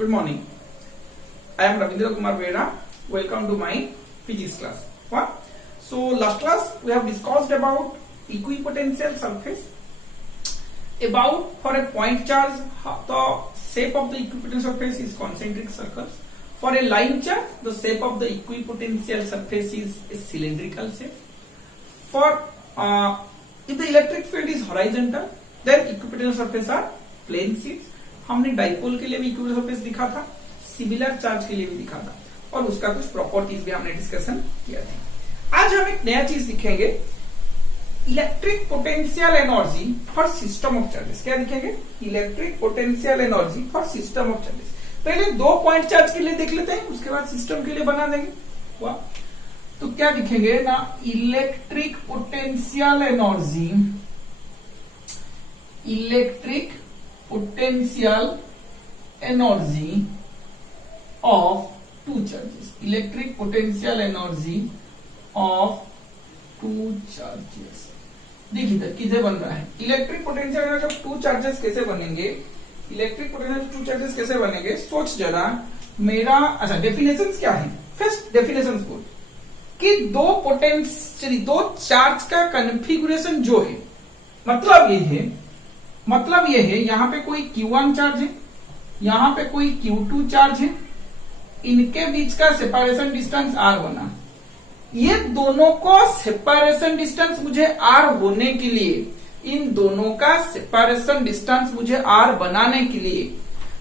Good morning. I am Ravindra Kumar Vera. Welcome to my physics class. What? So last class we have discussed about equipotential surface. About for a point charge, the shape of the equipotential surface is concentric circles. For a line charge, the shape of the equipotential surface is a cylindrical shape. For if the electric field is horizontal, then equipotential surface are plane sheets. हमने dipole के लिए भी equipotential surface दिखा था, similar charge के लिए भी दिखा था और उसका कुछ प्रॉपर्टीज भी हमने डिस्कशन किया था। आज हम एक नया चीज सीखेंगे, electric potential energy for system of charges. क्या दिखेंगे? Electric potential energy for system of charges. पहले दो पॉइंट चार्ज के लिए देख लेते हैं, उसके बाद सिस्टम के लिए बना देंगे। वाह, तो क्या दिखेंगे ना, electric potential energy, electric potential energy of two charges, electric potential energy of two charges। देखिए किसे बन रहा है, electric potential energy of two charges कैसे बनेंगे, इलेक्ट्रिक पोटेंशियल टू चार्जेस कैसे बनेंगे, सोच जरा मेरा। अच्छा, डेफिनेशंस क्या है? फर्स्ट डेफिनेशंस बोल कि दो चार्ज का कन्फिगुरेशन जो है, मतलब ये है यहां पे कोई Q1 चार्ज है, यहां पे कोई Q2 चार्ज है, इनके बीच का सेपरेशन डिस्टेंस R बना। ये दोनों को सेपरेशन डिस्टेंस मुझे R होने के लिए, इन दोनों का सेपरेशन डिस्टेंस मुझे R बनाने के लिए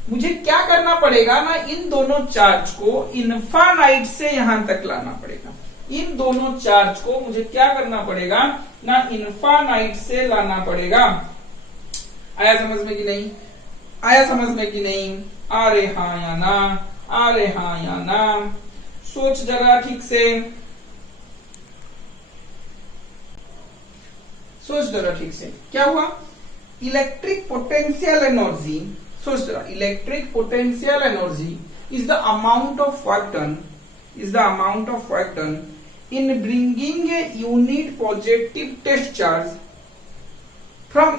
मुझे क्या करना पड़ेगा ना, इन दोनों चार्ज को इनफाइनाइट से यहां तक लाना पड़ेगा। इन दोनों चार्ज को मुझे क्या करना पड़ेगा ना, इनफाइनाइट से लाना पड़ेगा। आया समझ में कि नहीं? आया समझ में कि नहीं? अरे हाँ या ना, अरे हाँ या ना, सोच जरा ठीक से, सोच जरा ठीक से। क्या हुआ? इलेक्ट्रिक पोटेंशियल एनर्जी, सोच जरा, electric potential energy is the amount of work done, is the amount of work done in bringing a unit positive test charge from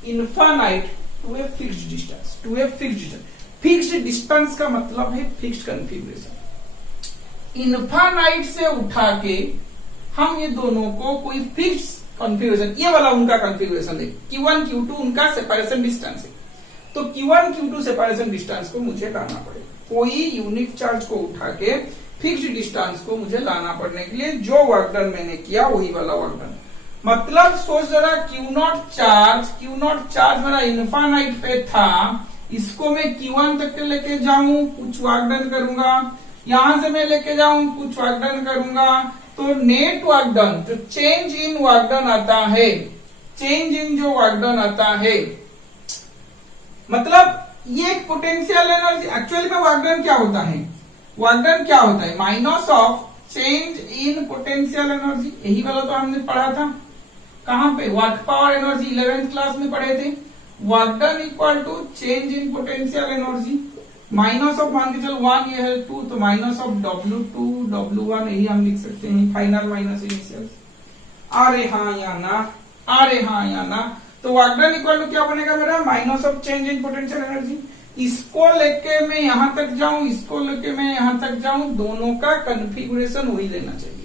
infinite to a fixed distance, to a fixed distance। fixed distance का मतलब है fixed configuration। Infinite से उठा के हम ये दोनों को कोई फिक्स्ड कॉन्फ़िगरेशन, ये वाला उनका कॉन्फ़िगरेशन है, Q1 Q2 उनका सेपरेशन डिस्टेंस है, तो Q1 Q2 सेपरेशन डिस्टेंस को मुझे लाना पड़ेगा। कोई यूनिट चार्ज को उठा के फिक्स्ड डिस्टेंस को मुझे लाना पड़ने के लिए जो वर्क डन मैंने किया वही वाला वर्क डन। मतलब सोच जरा, Q0 चार्ज मेरा इनफाइनाइट पे था, इसको मैं Q1 तक लेके जाऊं, कुछ वर्क डन करूंगा, यहां से मैं लेके जाऊं, कुछ वर्क डन करूंगा, तो नेट वर्क डन, तो चेंज इन वर्क डन आता है, चेंज इन जो वर्क डन आता है, मतलब ये एक पोटेंशियल एनर्जी। एक्चुअली में वर्क डन क्या होता है? वर्क डन क्या होता है? Minus of change in potential energy. यही वाला तो हमने पढ़ा था, कहां पे? Work power energy 11th class में पढ़े थे। Work done equal to change in potential energy, minus of, मान के चलो 1 ये है 2, तो माइनस ऑफ W2 W1, यही हम लिख सकते हैं, फाइनल माइनस इनिशियल। अरे हाँ या ना, अरे हाँ या ना, तो वर्क डन इक्वल टू क्या बनेगा मेरा? Minus of change in potential energy. इसको लेके मैं यहां तक जाऊं, इसको लेके मैं यहां तक जाऊं, दोनों का कन्फिगुरेशन वही लेना चाहिए।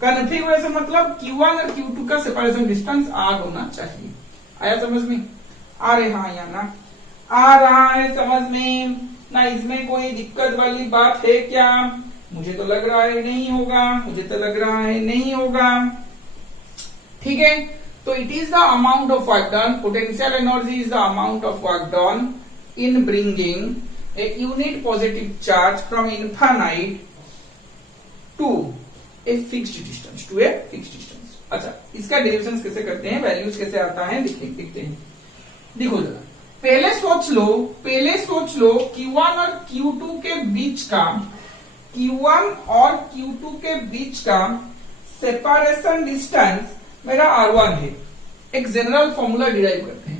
कन्फिगुरेशन मतलब Q1 और Q2 का सेपरेशन डिस्टेंस R होना चाहिए। आया समझ में? आ रहे हाँ या ना? आ रहा है समझ में ना? इसमें कोई दिक्कत वाली बात है क्या? मुझे तो लग रहा है नहीं होगा, मुझे तो लग रहा है नहीं होगा। ठीक है, तो it is the amount of work done, potential energy is the amount of work done in bringing a unit positive charge from infinite to a fixed distance, to a fixed distance। अच्छा, इसका derivation कैसे करते हैं, values कैसे आता है देखते हैं। देखो जरा, पहले सोच लो Q1 और Q2 के बीच का, Q1 और Q2 के बीच का सेपरेशन डिस्टेंस मेरा R1 है। एक जनरल फॉर्मूला डिराइव करते हैं।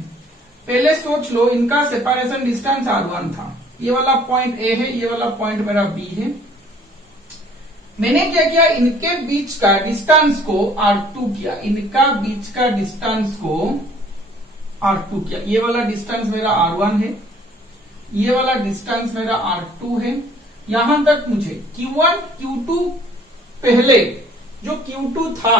पहले सोच लो, इनका सेपरेशन डिस्टेंस R1 था, ये वाला पॉइंट A है, ये वाला पॉइंट मेरा B है। मैंने क्या किया, इनके बीच का डिस्टेंस को R2 किया, इनका बीच का डिस्टेंस को R2 किया। ये वाला डिस्टेंस मेरा R1 है, ये वाला डिस्टेंस मेरा R2 है। यहां तक मुझे Q1 Q2 पहले जो Q2 था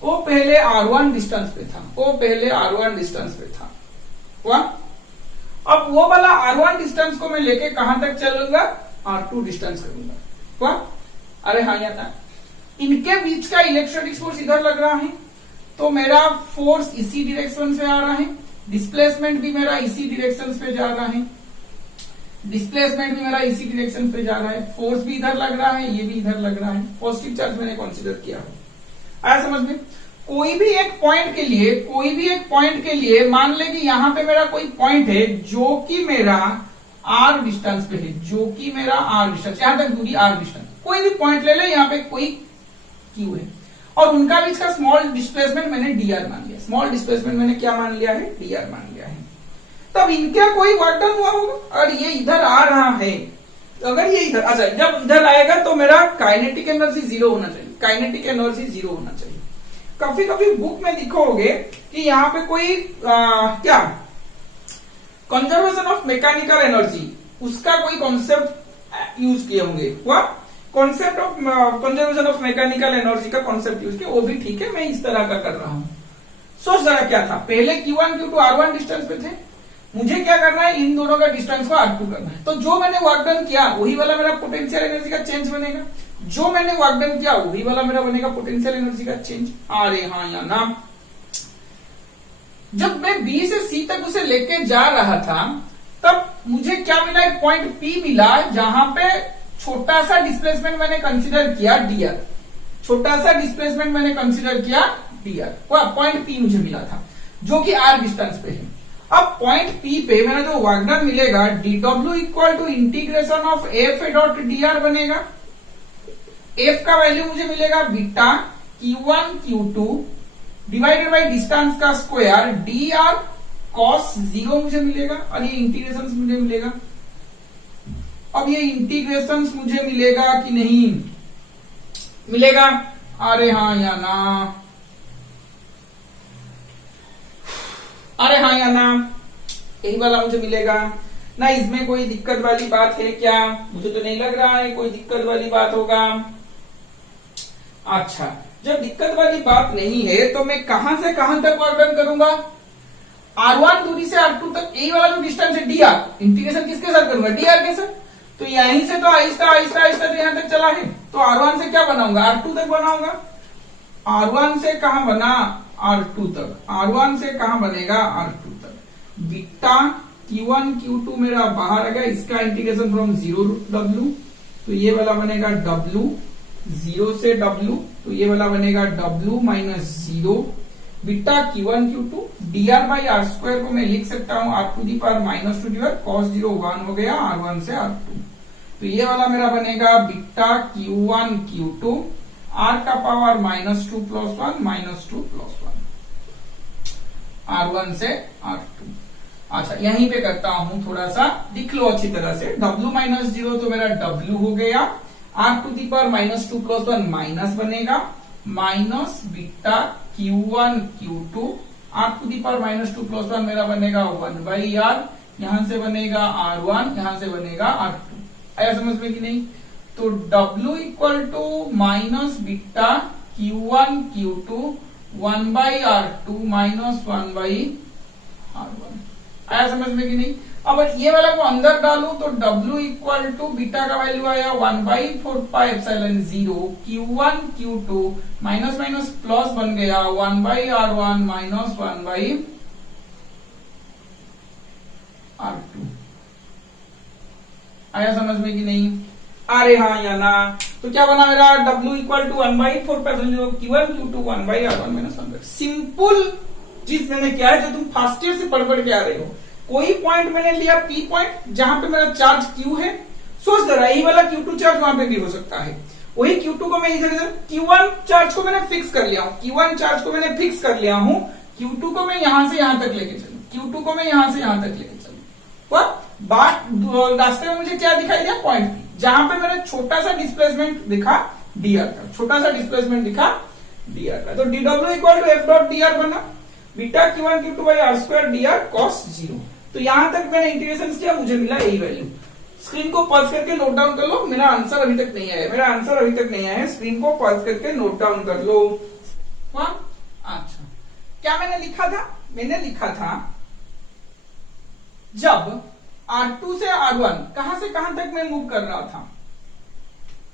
वो पहले R1 डिस्टेंस पे था, हुआ। अब वो वाला R1 डिस्टेंस को मैं लेके कहां तक चलूंगा, R2 डिस्टेंस करूंगा, हुआ। अरे हाँ यार, इनके बीच का इलेक्ट्रोस्टैटिक फोर्स इधर लग रहा है, तो मेरा फोर्स इसी डायरेक्शन से आ रहा है, डिस्प्लेसमेंट भी मेरा इसी डायरेक्शन पे जा रहा है, फोर्स भी इधर लग रहा है, ये भी इधर लग रहा है, पॉजिटिव चार्ज मैंने कंसीडर किया है। आया समझ में? कोई भी एक पॉइंट के लिए मान ले कि यहां पे मेरा कोई पॉइंट है जो कि मेरा R डिस्टेंस पे है, यहां तक दूरी R डिस्टेंस, कोई भी पॉइंट ले ले, यहाँ पे कोई Q है और उनका बीच का स्मॉल डिस्प्लेसमेंट मैंने dr मान लिया, dr मान लिया है। तब इनका कोई वर्क डन हुआ होगा और ये इधर आ रहा है, अगर ये इधर अच्छा, जब इधर आएगा तो मेरा काइनेटिक एनर्जी जीरो होना चाहिए। कभी बुक में दिखोगे कि यहाँ पे कोई क्या कंजर्वेशन ऑफ मैकेनिकल एनर्जी, उसका कोई कॉन्सेप्ट यूज किए होंगे, हुआ। Concept of conservation of mechanical energy का कॉन्सेप्ट यूज किया, वो भी ठीक है, मैं इस तरह का कर रहा हूं। सोच जरा क्या था, पहले Q1 Q2 R1 डिस्टेंस पे थे, मुझे क्या करना है, इन दोनों का डिस्टेंस को R2 करना है। तो जो मैंने वर्क डन किया वही वाला मेरा पोटेंशियल एनर्जी का चेंज बनेगा, जो मैंने वर्क डन किया वही वाला मेरा बनेगा पोटेंशियल एनर्जी का चेंज। अरे हाँ या ना, जब मैं B से C तक उसे लेके जा रहा था तब मुझे क्या मिला, एक पॉइंट P मिला जहां पे छोटा सा डिस्प्लेसमेंट मैंने कंसीडर किया dr, पॉइंट P मुझे मिला था जो कि R डिस्टेंस पे है। अब पॉइंट P पे मेरा जो वर्क डन मिलेगा dw equal to integration of f dot dr बनेगा। f का वैल्यू मुझे मिलेगा beta Q1 Q2 divided by distance का स्क्वायर dr cos 0 मुझे मिलेगा और ये इंटीग्रेशन मुझे मिलेगा। अब ये इंटीग्रेशन मुझे मिलेगा कि नहीं मिलेगा, अरे हाँ या ना, यही वाला मुझे मिलेगा ना। इसमें कोई दिक्कत वाली बात है क्या, मुझे तो नहीं लग रहा है कोई दिक्कत वाली बात होगा। अच्छा, जब दिक्कत वाली बात नहीं है तो मैं कहां से कहां तक वर्क डन करूंगा, R1 दूरी से R2 तक, यही वाला जो डिस्टेंस है dr, इंटीग्रेशन किसके साथ करूंगा, dr के साथ। तो यहीं से तो आहिस्ता तो यहां तक चला है, तो R1 से क्या बनाऊंगा, R2 तक बनाऊंगा। R1 से कहां बना, R2 तक, R1 से कहां बनेगा, R2 तक। बीटा Q1 Q2 मेरा बाहर आ गया, इसका इंटीग्रेशन फ्रॉम 0 रूट W, तो ये वाला बनेगा W, 0 से W, तो ये वाला बनेगा W minus 0, beta Q1 Q2 dr by r square को मैं लिख सकता हूं r to the power minus 2 divide cos 0 1 हो गया, R1 से R2, तो ये वाला मेरा बनेगा बीटा Q1 Q2 r का power minus 2 plus 1 minus 2 plus 1 R1 से R2। अच्छा, यहीं पे करता हूं, थोड़ा सा दिख लो अच्छी तरह से, W माइनस 0 तो मेरा W हो गया, r to the power minus 2 plus 1 minus बनेगा, minus beta Q1 Q2 r to the power minus 2 plus 1 मेरा बनेगा 1 बाई r, यहां से बनेगा R1, यहां से बनेगा R2। आया समझ में कि नहीं? तो W equal to minus beta Q1 Q2 1 by R2 minus 1 by R1। आया समझ में कि नहीं? अब ये वाला को अंदर डालूं तो W इक्वल टू बीटा का वैल्यू आया 1 by 4 pi epsilon 0 Q1 Q2 minus minus plus बन गया 1 by R1 minus 1 by R2। आया समझ में कि नहीं? अरे हाँ या ना, तो क्या बना मेरा W equal to 1 by 4 pi epsilon 0 Q1 Q2 1 by R1 minus 1 by. Simple चीज मैंने क्या है जो तुम फर्स्ट ईयर से पढ़ के आ रहे हो। कोई पॉइंट मैंने लिया P पॉइंट जहां पे मेरा चार्ज Q है, सोच जरा यही वाला Q2 चार्ज वहां पे भी हो सकता है, वही Q2 को मैं इधर Q1 चार्ज को मैंने फिक्स कर लिया हूं, Q2 को मैं यहां से यहां तक लेके चलूं, बात रास्ते में मुझे क्या दिखाई दिया, पॉइंट P, जहां पे मैंने छोटा सा डिस्प्लेसमेंट दिखा dr का, तो dw equal to f dot dr बना, beta Q1 Q2 by r square d r cos 0। तो यहां तक मैंने इंटीग्रेशन किया, मुझे मिला यही वैल्यू। स्क्रीन को पॉज करके नोट डाउन कर लो, मेरा आंसर अभी तक नहीं आया, मेरा आंसर अभी तक नहीं आया है। स्क्रीन को पॉज करके नोट डाउन कर लो। अच्छा, क्या मैंने लिखा था? मैंने लिखा था जब R2 से R1 कहां से कहां तक मैं मूव कर रहा था,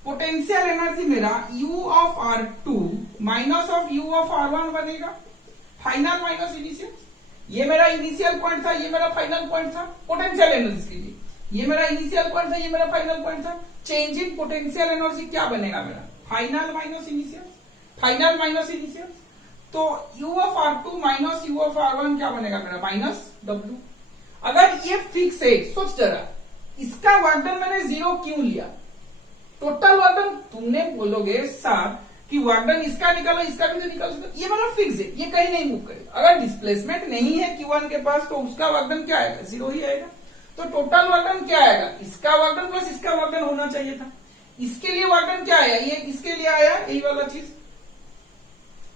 पोटेंशियल एनर्जी मेरा U of R2 minus of U of R1 बनेगा, फाइनल माइनस इनिशियल। ये मेरा इनिशियल पॉइंट था, ये मेरा फाइनल पॉइंट था पोटेंशियल एनर्जी के लिए। ये मेरा इनिशियल पॉइंट था, ये मेरा फाइनल पॉइंट था। चेंज इन पोटेंशियल एनर्जी क्या बनेगा मेरा? Final minus initial, final minus initial. तो U of R2 minus U of R1 क्या बनेगा मेरा? Minus W। अगर ये फिक्स है, सोच जरा, इसका वर्क डन मैंने 0 क्यों लिया? टोटल वर्क डन तुमने बोलोगे सर कि वर्क डन इसका निकालो, इसका भी तो निकालो, ये मेरा फिक्स है, ये कहीं नहीं मूव करेगा। अगर डिस्प्लेसमेंट नहीं है Q1 के पास तो उसका वर्क डन क्या आएगा? 0 ही आएगा। तो टोटल वर्क डन क्या आएगा? इसका वर्क डन प्लस इसका वर्क डन होना चाहिए था। इसके लिए वर्क डन क्या आया? ये इसके लिए आया यही वाला चीज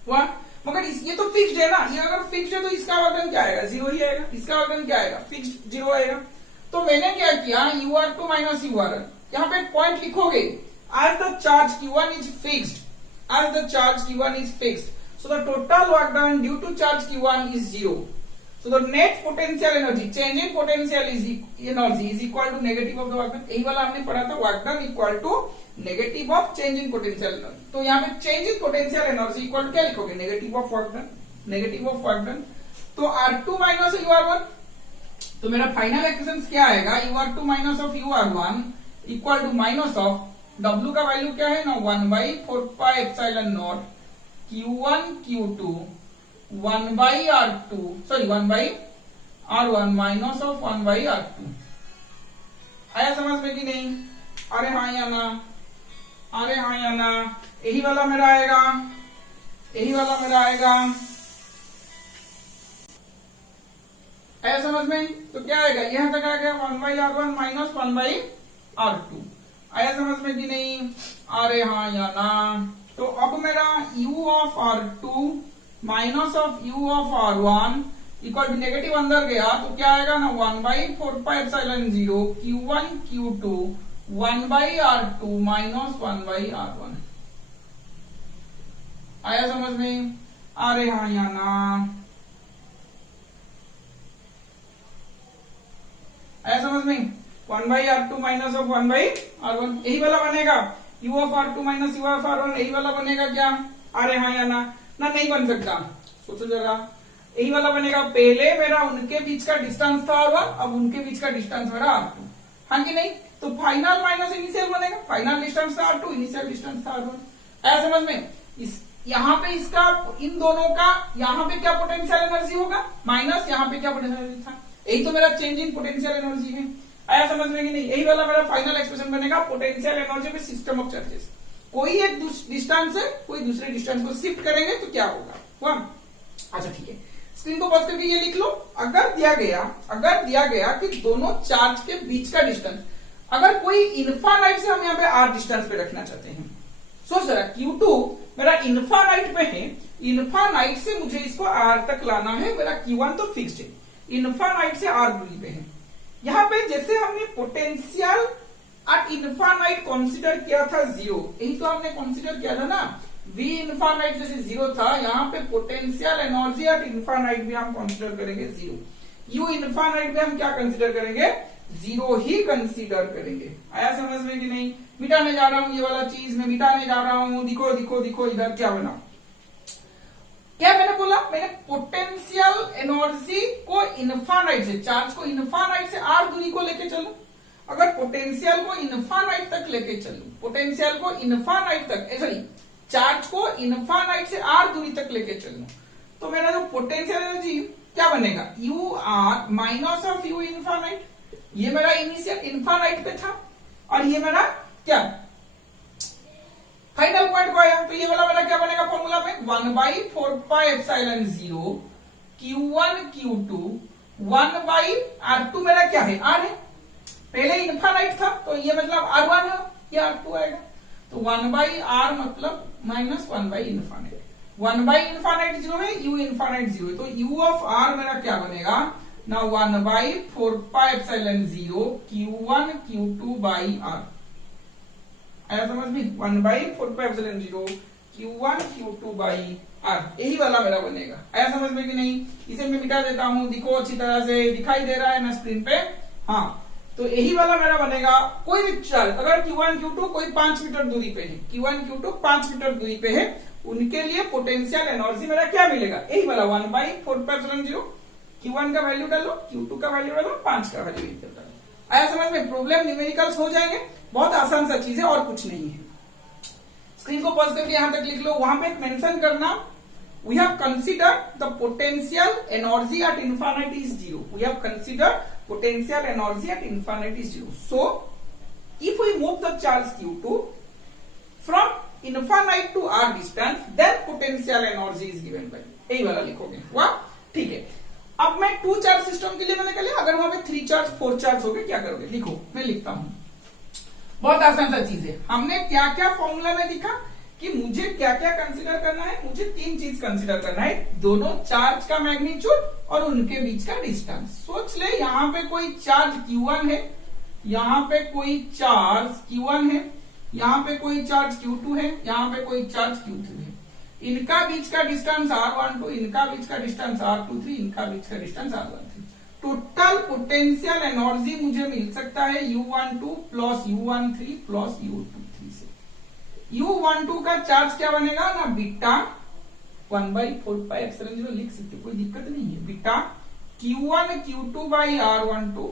हुआ, मगर ये तो फिक्स्ड है ना। ये अगर फिक्स्ड है तो इसका वर्क डन क्या आएगा? 0 ही आएगा। इसका वर्क डन क्या आएगा? फिक्स्ड 0 आएगा। तो मैंने क्या किया, UR2 माइनस UR1 यहाँ पे पॉइंट लिखोगे, as the charge Q1 is fixed, as the charge Q1 is fixed, so the total work done due to charge Q1 is 0. So the net potential energy, change in potential is energy is equal to negative of the work done। यही वाला हमने पढ़ा था, work done equal to negative of change in potential energy। तो यहाँ पे change in potential energy equal to क्या लिखोगे? negative of work done, negative of work done। तो R2 माइनस UR1, तो मेरा फाइनल एक्सप्रेशन क्या आएगा? UR2 minus of UR1 equal to minus of W का वैल्यू क्या है ना, 1/4πε0 Q1 Q2 1/R2 sorry 1/R1 minus of 1/R2। आया समझ में कि नहीं? अरे हाँ या ना, अरे हाँ या ना? यही वाला मेरा आएगा, यही वाला मेरा आएगा। आया समझ में? तो क्या आएगा? यहां तक आ गया 1/R1 माइनस 1/R2। आया समझ में कि नहीं? अरे हाँ या ना? तो अब मेरा U of R2 minus of U of R1 equal to negative अंदर गया तो क्या आएगा ना, 1/4πε0 Q1 Q2 1/R2 minus 1/R1। आया समझ में? अरे हाँ या ना? आया समझ में? 1/R2 माइनस ऑफ 1/R1 यही वाला बनेगा। U of R2 minus U of R1 यही वाला बनेगा क्या? अरे हाँ या ना? ना नहीं बन सकता, सोचो जरा। यही वाला बनेगा। पहले मेरा उनके बीच का डिस्टेंस था R1, अब उनके बीच का डिस्टेंस मेरा R2, हाँ कि नहीं? तो फाइनल माइनस इनिशियल बनेगा। फाइनल डिस्टेंस था R2, इनिशियल डिस्टेंस था R1। आया समझ में? यहाँ पे इसका, इन दोनों का यहाँ पे क्या पोटेंशियल एनर्जी होगा? माइनस यहाँ पे क्या पोटेंशियल एनर्जी था? यही तो मेरा चेंज इन पोटेंशियल एनर्जी है। आया समझ में कि नहीं? यही वाला मेरा फाइनल एक्सप्रेशन बनेगा पोटेंशियल एनर्जी पे सिस्टम ऑफ चार्जेस। कोई एक डिस्टेंस से कोई दूसरे डिस्टेंस को शिफ्ट करेंगे तो क्या होगा? अच्छा ठीक है, स्क्रीन को पॉज करके ये लिख लो। अगर दिया गया कि दोनों चार्ज के बीच का डिस्टेंस, अगर कोई इन्फानाइट से हम यहाँ पे आर डिस्टेंस पे रखना चाहते हैं, सोच जरा, Q2 मेरा इन्फानाइट पे है, इन्फानाइट से मुझे इसको आर तक लाना है। मेरा Q1 तो फिक्स्ड है, इन्फानाइट से आर दूरी पे है। यहाँ पे जैसे हमने पोटेंशियल एट इन्फानाइट कंसीडर किया था 0, यही तो हमने कंसीडर किया था ना। V इन्फानाइट जैसे 0 था, यहाँ पे पोटेंशियल एनर्जी एट इन्फानाइट भी हम कंसीडर करेंगे 0। U इन्फानाइट में हम क्या कंसीडर करेंगे? 0 ही कंसीडर करेंगे। आया समझ में कि नहीं? मिटाने जा रहा हूं ये वाला चीज, मैं मिटाने जा रहा हूं। दिखो दिखो दिखो इधर क्या बना, क्या मैंने बोला? मैंने पोटेंशियल एनर्जी को इन्फानाइट से, चार्ज को इन्फानाइट से आर दूरी को लेके चलूं। अगर पोटेंशियल को इन्फानाइट तक लेके चलूं, पोटेंशियल को इन्फानाइट तक, सॉरी चार्ज को इन्फानाइट से आर दूरी तक लेके चलूं, तो मेरा जो पोटेंशियल एनर्जी क्या बनेगा? U R minus of U infinite. ये मेरा इनिशियल इन्फानाइट पे था और ये मेरा क्या फाइनल पॉइंट को आया। तो ये वाला मेरा क्या बनेगा फॉर्मूला में? 1/4πε0 Q1 Q2 1/R2 मेरा क्या है? R है। पहले इन्फानाइट था तो ये मतलब R1 है, ये R2 आएगा। तो 1/R मतलब माइनस 1/इन्फानाइट। 1 बाई इन्फानाइट 0 है, u इन्फानाइट 0 है, तो u ऑफ r मेरा क्या बनेगा ना 1 by 4πε0 q1 q2 by r। आया समझ में? 1 by 4πε0 q1 q2 by r, यही वाला मेरा बनेगा। आया समझ में कि नहीं? इसे मैं मिटा देता हूं, दिखो अच्छी तरह से दिखाई दे रहा है ना स्क्रीन पे? हाँ, तो यही वाला मेरा बनेगा। कोई भी चार्ज अगर Q1 Q2 कोई 5 मीटर दूरी पे है, Q1 Q2 5 मीटर दूरी पे है, उनके लिए पोटेंशियल एनर्जी मेरा क्या मिलेगा? यही वाला 1 बाई 4πε0 Q1 का वैल्यू डालो, Q2 का वैल्यू डालो, 5 का वैल्यू डालो। आया समझ में? प्रॉब्लम न्यूमेरिकल्स हो जाएंगे, बहुत आसान सा चीज है और कुछ नहीं है। स्क्रीन को पॉज करके यहां तक लिख लो, वहां पे मेंशन करना we have considered the potential energy at infinity is 0. We have considered potential energy at infinity is 0. So, if we move the charge Q2 from infinite to r distance, then potential energy is given by, यही वाला लिखोगे। वाह, ठीक है। अब मैं 2 charge system के लिए मैंने कर लिया, अगर वहां पे 3 चार्ज 4 चार्ज हो गए क्या करोगे? लिखो, मैं लिखता हूं। बहुत आसान सा चीज है। हमने क्या क्या फॉर्मूला में दिखा कि मुझे क्या क्या कंसीडर करना है? मुझे 3 चीज कंसीडर करना है, दोनों चार्ज का मैग्नीट्यूड और उनके बीच का डिस्टेंस। सोच ले, यहाँ पे कोई चार्ज Q1 है, यहाँ पे कोई चार्ज Q1 है, यहाँ पे कोई चार्ज Q2 है, यहाँ पे कोई चार्ज Q3 है। इनका बीच का डिस्टेंस R12, इनका बीच का डिस्टेंस R23, इनका बीच का distance R13। Total potential energy मुझे मिल सकता है U12 plus U13 plus U23 से। U12 का चार्ज क्या बनेगा ना बीटा 1 बाई 4πε0 लिख सकते हो, कोई दिक्कत नहीं है। Beta Q1 Q2 by R12,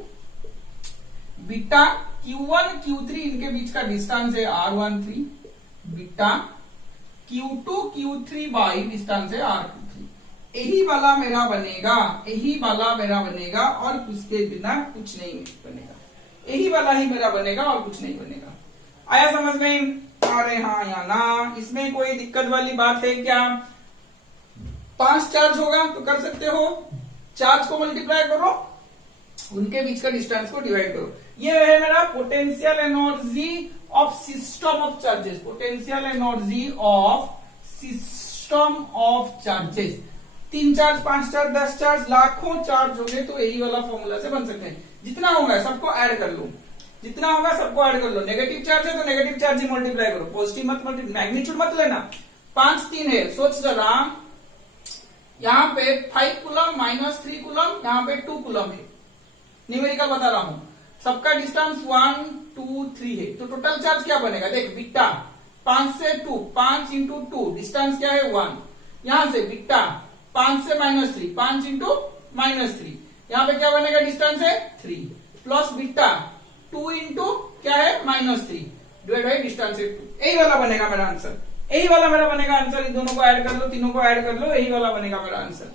beta Q1 Q3 इनके बीच का डिस्टेंस है R13, beta Q2 Q3 by distance है R23। यही वाला मेरा बनेगा, यही वाला मेरा बनेगा और उसके बिना कुछ नहीं बनेगा। यही वाला ही मेरा बनेगा और कुछ नहीं बनेगा। आया समझ में? अरे हाँ या ना? इसमें कोई दिक्कत वाली बात है क्या? 5 चार्ज होगा तो कर सकते हो, चार्ज को मल्टीप्लाई करो, उनके बीच का डिस्टेंस को डिवाइड करो। ये है मेरा potential energy of system of charges. Potential energy of system of charges. 3 charge 5 charge 10 charge लाखों चार्ज होंगे तो यही वाला फॉर्मूला से बन सकते हैं। जितना होगा सबको ऐड कर लो, जितना होगा सबको ऐड कर लो। नेगेटिव चार्ज है तो नेगेटिव चार्ज ही मल्टीप्लाई करो, पॉजिटिव मत मल्टीप्लाई, मैग्नीट्यूड मत लेना। 5 3 है, सोच जरा, यहाँ पे 5 कूलम माइनस 3 कूलम, यहाँ पे 2 कूलम है। न्यूमेरिकल बता रहा हूं, सबका डिस्टेंस 1 2 3 है, तो टोटल चार्ज क्या बनेगा? देख बीटा 5 से 2, 5 इंटू 2, डिस्टेंस क्या है 1। यहां से बीटा 5 से -3, 5 इंटू -3, यहाँ पे क्या बनेगा? डिस्टेंस है 3, प्लस बीटा 2 इंटू क्या है -3 डिवाइड बाई डिस्टेंस है 2। यही वाला बनेगा मेरा आंसर, यही वाला मेरा बनेगा आंसर। इन दोनों को ऐड कर लो, तीनों को ऐड कर लो, यही वाला बनेगा मेरा आंसर।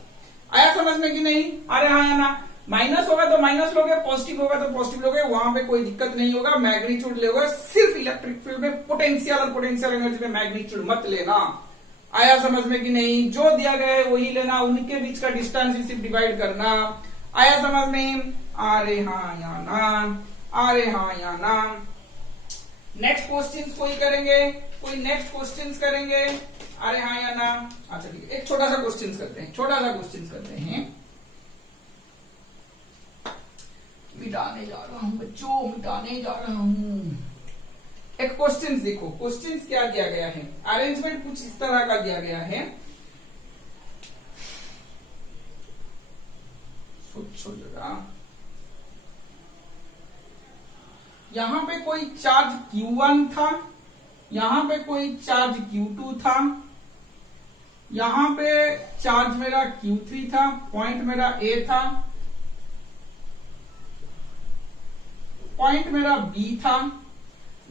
आया समझ में कि नहीं? अरे हाँ या ना? माइनस होगा तो माइनस लोगे, पॉजिटिव होगा तो पॉजिटिव लोगे, वहां पे कोई दिक्कत नहीं होगा। मैग्नीट्यूड लोगे, सिर्फ इलेक्ट्रिक फील्ड में पोटेंशियल और पोटेंशियल एनर्जी में मैग्नीट्यूड मत लेना। आया समझ में कि नहीं? जो दिया गया है वही लेना, उनके बीच का डिस्टेंस ही सिर्फ डिवाइड करना। आया समझ में? अरे हाँ या ना? अरे हाँ या ना? नेक्स्ट क्वेश्चन कोई करेंगे? कोई नेक्स्ट क्वेश्चन करेंगे? अरे हाँ या ना? अच्छा ठीक है, एक छोटा सा क्वेश्चन करते हैं, छोटा सा क्वेश्चन करते हैं। मिटाने जा रहा हूं बच्चों, मिटाने जा रहा हूं। एक क्वेश्चन देखो, क्वेश्चन क्या दिया गया है? अरेंजमेंट कुछ इस तरह का दिया गया है, सोचो जरा। यहां पे कोई चार्ज Q1 था, यहां पे कोई चार्ज Q2 था, यहां पे चार्ज मेरा Q3 था, पॉइंट मेरा A था, पॉइंट मेरा B था,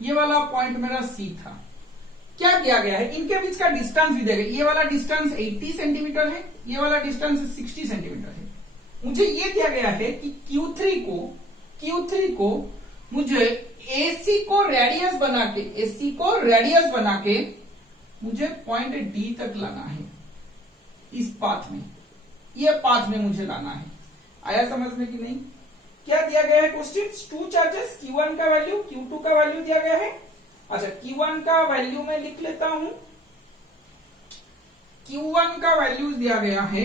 ये वाला पॉइंट मेरा C था। क्या दिया गया है? इनके बीच का डिस्टेंस भी दिया गया। ये वाला डिस्टेंस 80 सेंटीमीटर है, ये वाला डिस्टेंस 60 सेंटीमीटर है। मुझे ये दिया गया है कि Q3 को मुझे AC को रेडियस बना के मुझे पॉइंट D तक लाना है। इस पाथ में, ये पाथ में मुझे लाना है। आया समझ में कि नहीं? क्या दिया गया है क्वेश्चन? 2 चार्जेस, Q1 का वैल्यू, Q2 का वैल्यू दिया गया है। अच्छा, Q1 का वैल्यू मैं लिख लेता हूं। Q1 का वैल्यूज दिया गया है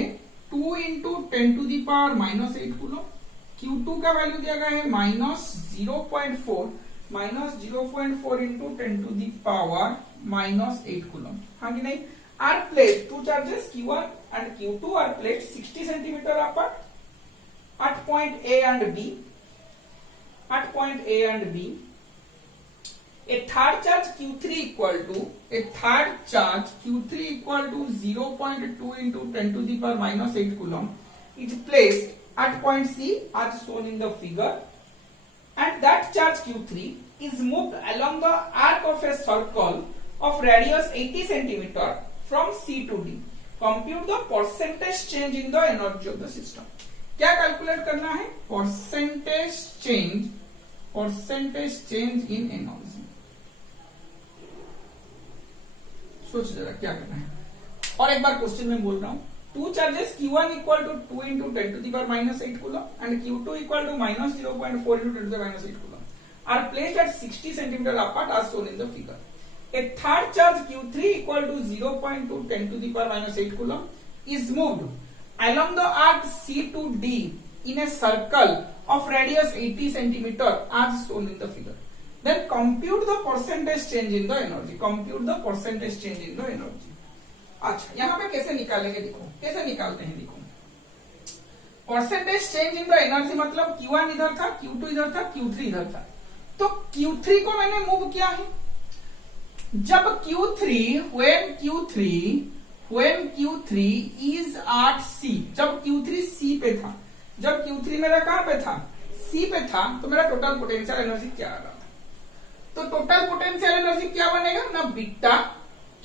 2 into 10 to the power minus 8 coulomb, Q2 का वैल्यू दिया गया है -0.4 into 10 to the power -8 coulomb, हाँ कि नहीं। Are placed two charges Q1 and Q2 are placed 60 centimetre apart at point A and B. At point A and B, a third charge Q3 equal to 0.2 into 10 to the power -8 coulomb is placed at point C as shown in the figure, and that charge Q3 is moved along the arc of a circle of radius 80 centimeter from C to D. Compute the percentage change in the energy of the system. क्या calculate करना है? Percentage change in energy. सोच जरा क्या करना है। और एक बार क्वेश्चन में बोल रहा हूं, two charges Q1 equal to 2 into 10 to the power -8 coulomb and Q2 equal to -0.4 into 10 to the power -8 coulomb are placed at 60 centimetre apart as shown in the figure. A third charge Q3 equal to 0.2 10 to the power -8 coulomb is moved along the arc C to D in a circle of radius 80 centimeter as shown in the figure. Then compute the percentage change in the energy. Compute the percentage change in the energy. अच्छा, यहाँ पे कैसे निकालेंगे देखो, कैसे निकालते हैं देखो। Percentage change in the energy मतलब Q1 इधर था, Q2 इधर था, Q3 इधर था। तो Q3 को मैंने मूव किया है। जब when Q3 is at C, जब Q3 C पे था, जब Q3 मेरा कहां पे था? C पे था, तो मेरा टोटल पोटेंशियल एनर्जी क्या आ रहा था? तो टोटल पोटेंशियल एनर्जी क्या बनेगा ना, बीटा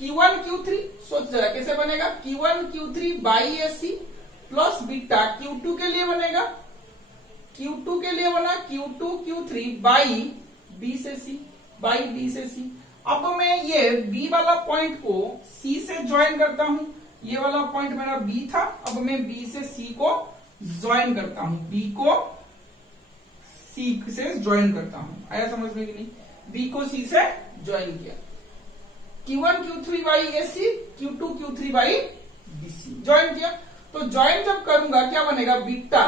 Q1 Q3। सोच जरा कैसे बनेगा, Q1 Q3 by AC plus beta Q2 के लिए बनेगा, Q2 के लिए बना Q2 Q3 बाई B से C। अब मैं ये B वाला पॉइंट को C से ज्वाइन करता हूं, ये वाला पॉइंट मेरा B था, अब मैं B से C को ज्वाइन करता हूं, B को C से ज्वाइन करता हूं। आया समझ में कि नहीं? B को C से ज्वाइन किया, Q1 Q3 by AC, Q2 Q3 by BC join किया। तो ज्वाइन जब करूंगा क्या बनेगा, बीटा।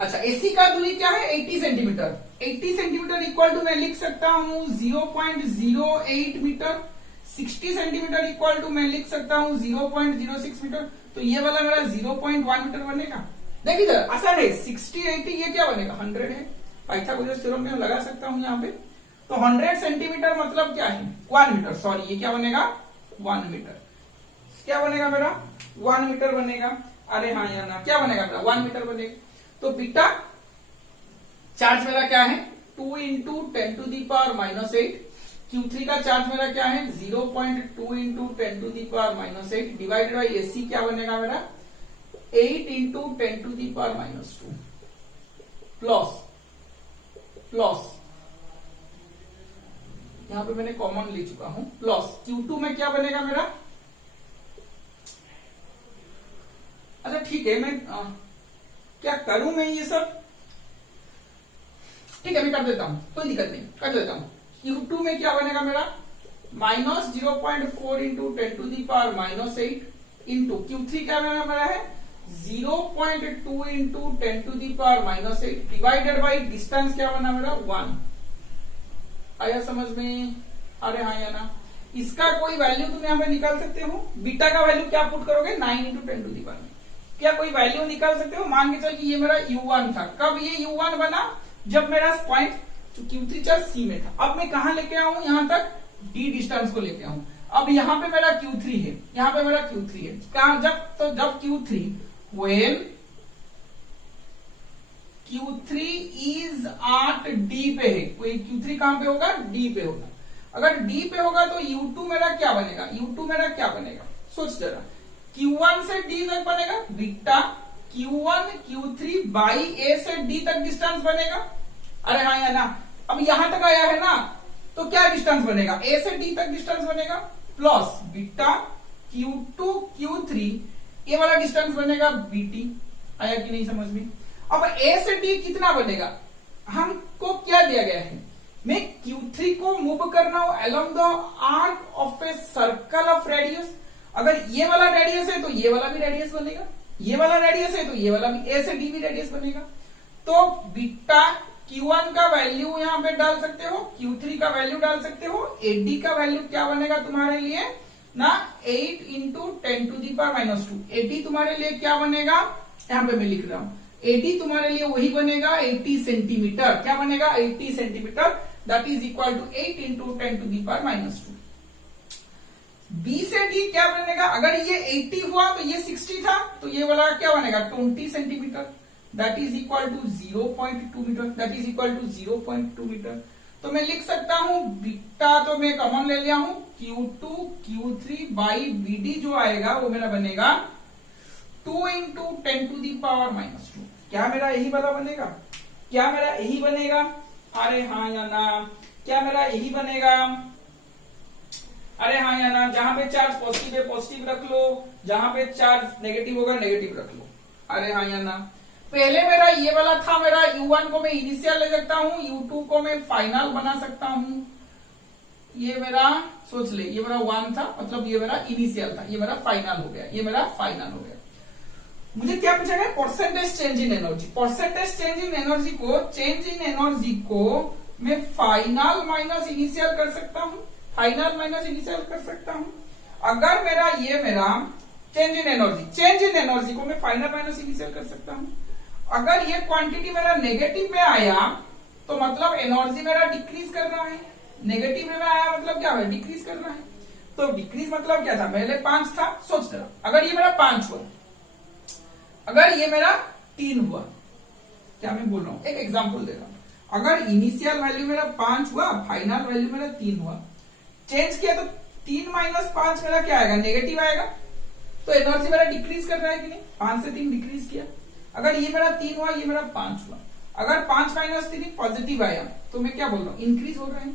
अच्छा, AC का दूरी क्या है? 80 सेंटीमीटर। 80 सेंटीमीटर इक्वल टू मैं लिख सकता हूं 0.08 मीटर। 60 सेंटीमीटर इक्वल टू मैं लिख सकता हूं 0.06 मीटर। तो ये वाला मेरा 0.1 मीटर बनेगा। देखिए सर, आसान है। 60 80 ये क्या बनेगा, 100 है। पाइथागोरस थ्योरम में लगा सकता हूं यहाँ पे। तो 100 सेंटीमीटर मतलब क्या है, 1 मीटर। सॉरी, ये क्या बनेगा, 1 मीटर। क्या बनेगा मेरा, 1 मीटर बनेगा। अरे हाँ या ना, क्या बनेगा मेरा, 1 मीटर बनेगा। तो बीटा चार्ज मेरा क्या है, 2 into 10 to the power -8। Q3 का चार्ज मेरा क्या है, 0.2 into 10 to the power -8 divided by AC क्या बनेगा मेरा, 8 into 10 to the power -2 plus यहां पे मैंने कॉमन ले चुका हूं, प्लस Q2 में क्या बनेगा मेरा। अच्छा ठीक है, मैं क्या करूं मैं ये सब, ठीक है मैं कर देता हूं, कोई दिक्कत नहीं, कर देता हूं। Q2 में क्या बनेगा मेरा, -0.4 into 10 to the power -8 into Q3 क्या बनेगा मेरा है 0.2 into 10 to the power -8 divided by distance क्या बना मेरा 1। आया समझ में? अरे हाँ या ना। इसका कोई वैल्यू तुम यहाँ पे निकाल सकते हो। बीटा का वैल्यू क्या पुट करोगे, 9 इंटू 10 टू दी पावर। क्या कोई वैल्यू निकाल सकते हो। मान के चल कि ये मेरा U1 था। कब ये U1 बना, जब मेरा पॉइंट Q3 चार्ज C में था। अब मैं कहां लेके आऊं, यहां तक D डिस्टेंस को लेके आऊं। अब यहाँ पे मेरा Q3 है, यहाँ पे मेरा Q3 है। कहा जब Q3 when Q3 is at D पे है, कोई Q3 कहां पे होगा, D पे होगा। अगर D पे होगा तो U2 मेरा क्या बनेगा, U2 मेरा क्या बनेगा, सोच जरा। Q1 से D तक बनेगा beta Q1 Q3 by A से D तक डिस्टेंस बनेगा। अरे हाँ या ना। अब यहां तक आया है ना, तो क्या डिस्टेंस बनेगा, A से D तक डिस्टेंस बनेगा प्लस बीटा Q2 Q3 ये वाला डिस्टेंस बनेगा BT। आया कि नहीं समझ में? अब A से D कितना बनेगा, हमको क्या दिया गया है, मैं Q3 को मूव करना हूं along the arc of a circle of radius. अगर ये वाला रेडियस है तो ये वाला भी रेडियस बनेगा, ये वाला रेडियस है तो ये वाला भी, ए से डी भी रेडियस बनेगा। तो बीटा Q1 का वैल्यू यहां पे डाल सकते हो, Q3 का वैल्यू डाल सकते हो, AD का वैल्यू क्या बनेगा तुम्हारे लिए ना 8 इंटू 10⁻²। AD तुम्हारे लिए क्या बनेगा, यहां पे मैं लिख रहा हूं, AD तुम्हारे लिए वही बनेगा 80 सेंटीमीटर। क्या बनेगा 80 centimetre, that is equal to 8 into 10⁻²। B से डी क्या बनेगा, अगर ये 80 हुआ तो ये 60 था, तो ये वाला क्या बनेगा 20 centimetre, that is equal to 0.2 metre, that is equal to 0.2 metre. तो मैं लिख सकता हूं बीटा तो मैं कॉमन ले लिया हूं, Q2 Q3 बाई BD जो आएगा वो मेरा बनेगा 2 इंटू 10⁻²। क्या मेरा यही वाला बनेगा, क्या मेरा यही बनेगा, अरे हाँ या ना, क्या मेरा यही बनेगा, अरे हाँ या ना। जहां पे चार्ज पॉजिटिव है पॉजिटिव रख लो, जहां पे चार्ज नेगेटिव होगा नेगेटिव रख लो, अरे हाँ या ना। पहले मेरा ये वाला था, मेरा U1 को मैं इनिशियल ले सकता हूं, U2 को मैं फाइनल बना सकता हूं। ये मेरा सोच ले, ये मेरा 1 था, मतलब ये मेरा इनिशियल था, ये मेरा फाइनल हो गया, ये मेरा फाइनल हो गया। मुझे क्या पूछा गया, percentage change in energy. Percentage change in energy को, चेंज इन एनर्जी को मैं फाइनल माइनस इनिशियल कर सकता हूं, फाइनल माइनस इनिशियल कर सकता हूं। अगर मेरा ये मेरा change in energy, change in energy को मैं फाइनल माइनस इनिशियल कर सकता हूं। अगर ये क्वांटिटी मेरा नेगेटिव में आया तो मतलब एनर्जी मेरा डिक्रीज कर रहा है, नेगेटिव में आया मतलब क्या है, डिक्रीज कर रहा है। तो डिक्रीज मतलब क्या था, पहले 5 था, सोच रहा अगर ये मेरा 5 हुआ, अगर ये मेरा 3 हुआ, क्या मैं बोल रहा हूं, एक एग्जांपल दे रहा हूं। अगर इनिशियल वैल्यू मेरा 5 हुआ, फाइनल वैल्यू मेरा 3 हुआ, चेंज किया तो 3 माइनस 5 मेरा क्या आएगा, नेगेटिव आएगा। तो एनर्जी मेरा डिक्रीज कर रहा है कि नहीं, 5 से 3 डिक्रीज किया। अगर ये मेरा 3 हुआ, ये मेरा 5 हुआ, अगर 5 माइनस 3 पॉजिटिव आया तो मैं क्या बोल रहा हूं, इंक्रीज हो रहा है।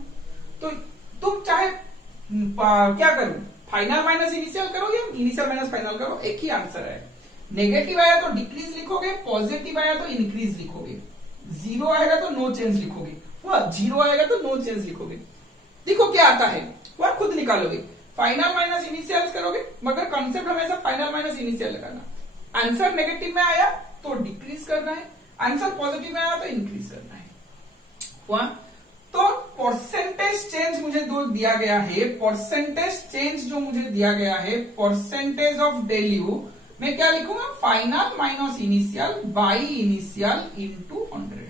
तो तुम चाहे क्या करो, फाइनल माइनस इनिशियल करो या इनिशियल माइनस फाइनल करो, एक ही आंसर है। नेगेटिव आया तो डिक्रीज लिखोगे, पॉजिटिव आया तो इंक्रीज लिखोगे, 0 आएगा तो नो चेंज लिखोगे, वह 0 आएगा तो नो चेंज लिखोगे। देखो क्या आता है वह खुद निकालोगे, फाइनल माइनस इनिशियल करोगे, मगर कॉन्सेप्ट हमेशा फाइनल माइनस इनिशियल लगाना। आंसर नेगेटिव में आया तो डिक्रीज करना है, आंसर पॉजिटिव में आया तो इंक्रीज करना है। हुआ? तो परसेंटेज चेंज मुझे जो दिया गया है, परसेंटेज चेंज जो मुझे दिया गया है, परसेंटेज ऑफ वैल्यू मैं क्या लिखूंगा, final minus initial by initial into 100,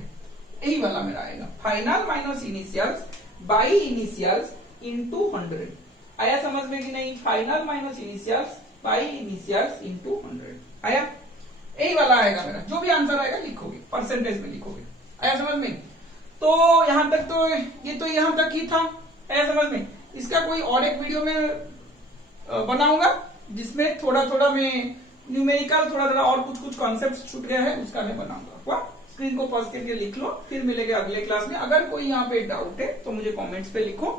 यही वाला मेरा आएगा, final minus initial by initials into 100। आया समझ में कि नहीं, final minus initials by initials into 100 आया, यही वाला आएगा मेरा। जो भी आंसर आएगा लिखोगे, परसेंटेज में लिखोगे। आया समझ में? तो यहां तक तो ये तो यहां तक ही था, आया समझ में? इसका कोई और एक वीडियो में बनाऊंगा जिसमें थोड़ा थोड़ा मैं न्यूमेरिकल थोड़ा थोड़ा और कुछ कुछ कॉन्सेप्ट छूट गया है, उसका मैं बनाऊंगा। स्क्रीन को पॉज करके लिख लो, फिर मिलेंगे अगले क्लास में। अगर कोई यहाँ पे डाउट है तो मुझे कमेंट्स पे लिखो।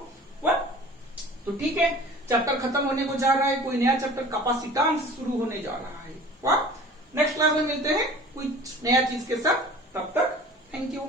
तो ठीक है, चैप्टर खत्म होने को जा रहा है, कोई नया चैप्टर कैपेसिटेंस शुरू होने जा रहा है। नेक्स्ट क्लास में मिलते हैं कुछ नया चीज के साथ, तब तक थैंक यू।